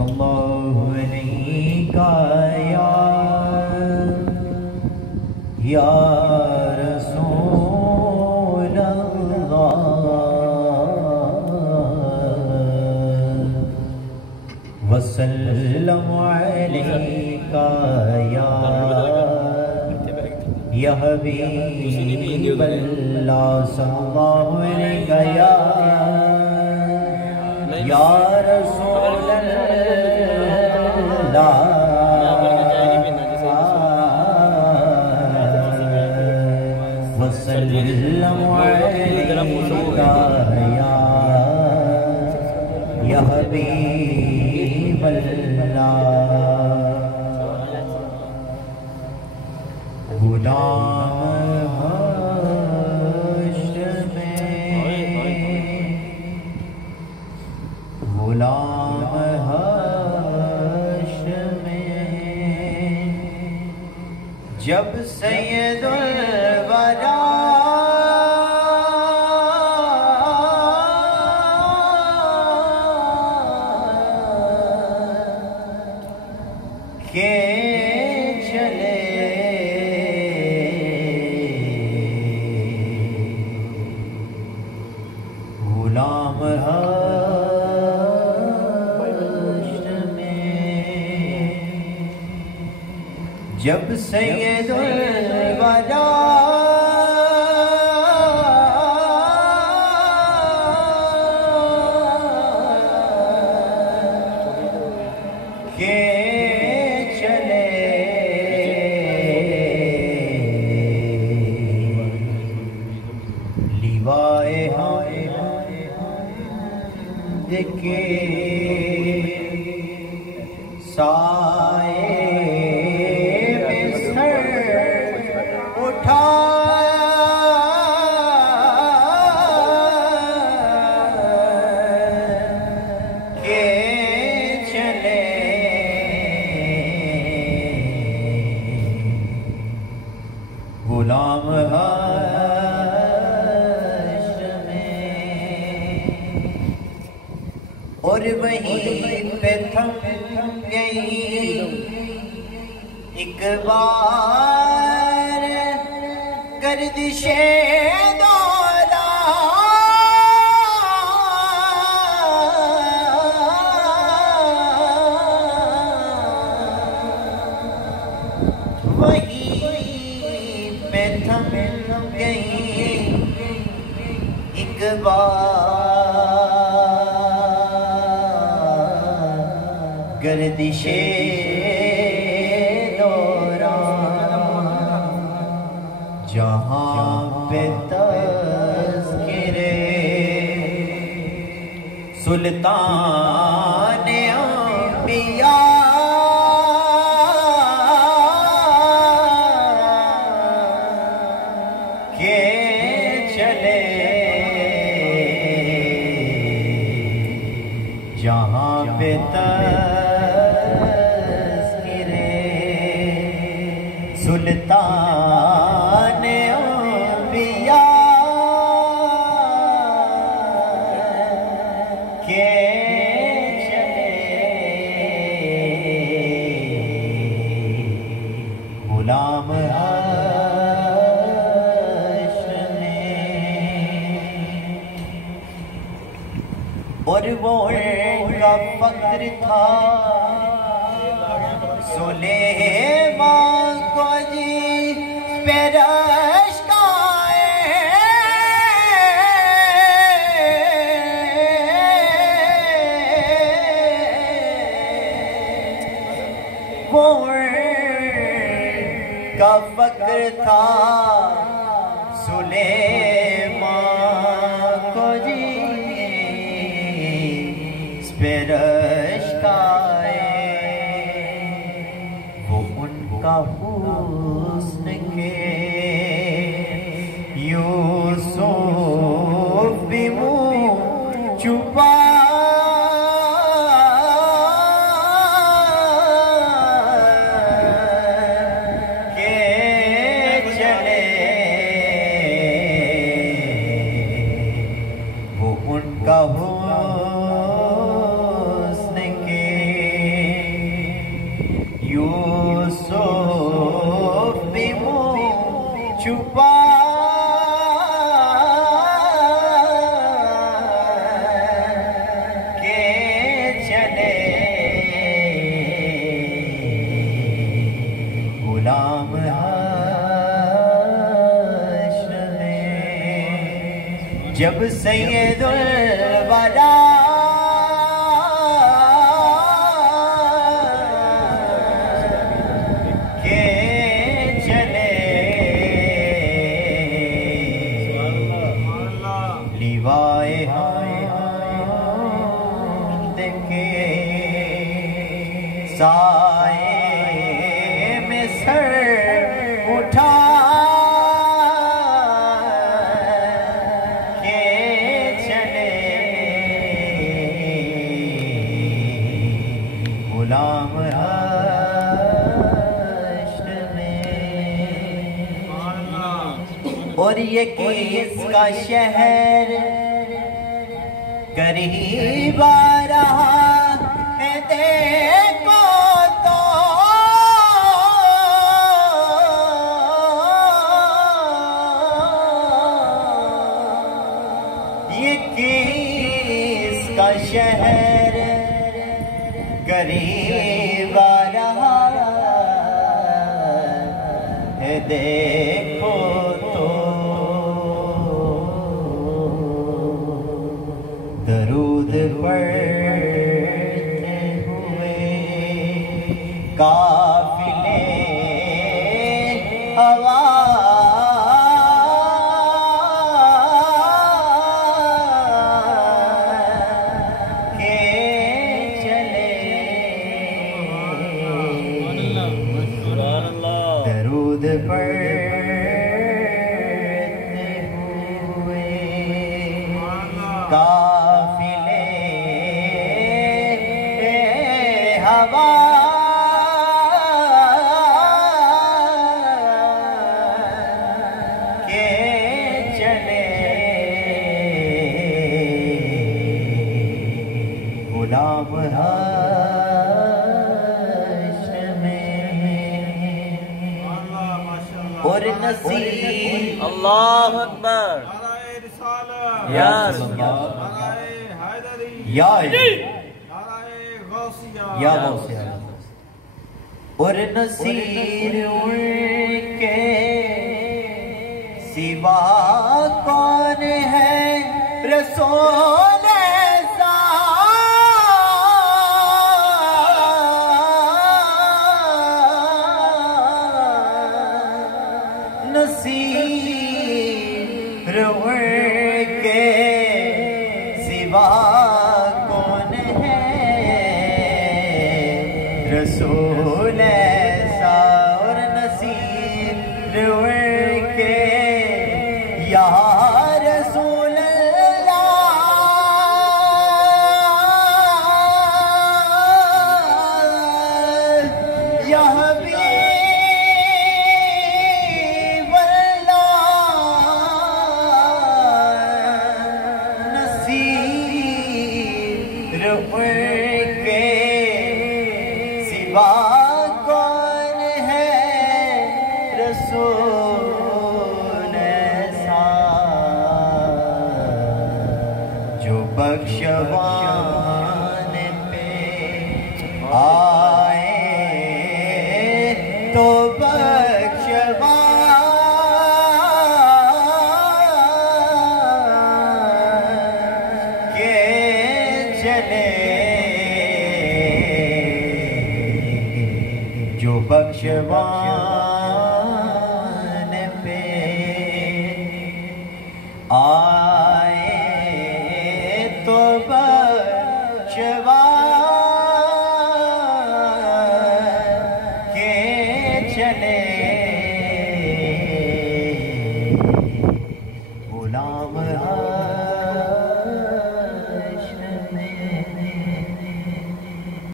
صلی اللہ علیہ یا رسول اللہ وسلم علیک یا حبیب اللہ صلی اللہ علیہ یا رسول اللہ وسلم علیک یا حبیب اللہ غلام حشر میں غلام حشر میں جب سید الورا کے چلے غلام حشر میں جب سید الورا کے چلے لیوائے حمد کے سائے میں سر اٹھا کے چلے غلام حشر میں اور وہیں پہ تھم گئی ایک بار گردش وہیں پہ تھم گئی ایک بار گردش دوران جہاں پہ تذکرے سلطان انبیاء کے چلے جہاں پہ تذکرے سلطان انبیاء کے چلے غلام حشر میں اور وہ کا فقر تھا سلیمان کو جی پیرش کا فقر تھا سلیمان کو جی پیرش وہ ان کا حسن کے یوسف بھی منہ چھپا حسن کے جب سید الورا کے چلے لیوائے حمد کے سائے میں سر اٹھا غلام حشر میں اور یہ کس کا شہر قریب آ رہا ہے دیکھو تو یہ کس کا شہر قریب آ رہا ہے دیکھو تو درود پڑھتے ہوئے قافلے ہوا درود پڑھتے ہوئے قافلے ہوا کے چلے غلام اور نصیر اللہ اکبر یا رسول اللہ یا غوثیہ اور نصیر ان کے سوا کون ہے رسول ایسا نصیر ان کے سوا کون ہے رسول ایسا اور نصیر ان کے یا رسول اللہ یا حبیب نصیر ان کے سوا کون ہے رسول ایسا جو بخشوان پہ آئے تو بخشوان کے چلے جو بخشوان پہ آئے تو بخشوان کے چلے